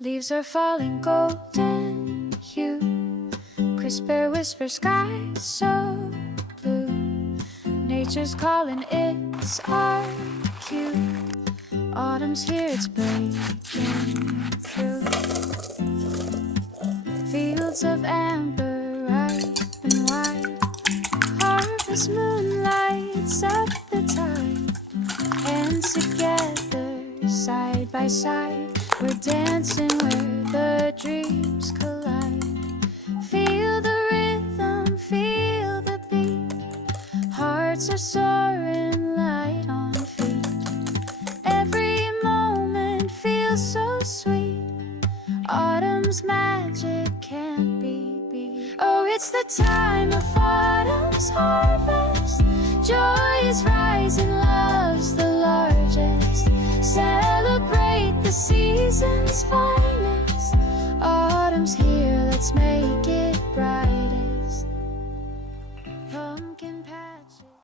Leaves are falling golden hue, crisper whisper sky so blue. Nature's calling, it's our cue. Autumn's here, it's breaking through. Fields of amber, ripe and wide. Harvest moon lights up the tide. And together, side by side, we're dancing where the dreams collide. Feel the rhythm, feel the beat. Hearts are soaring, light on feet. Every moment feels so sweet. Autumn's magic can't be beat. Oh, it's the time of autumn's harvest. Joy is rising, love's the largest. Celebrate the season's finest. Autumn's here, let's make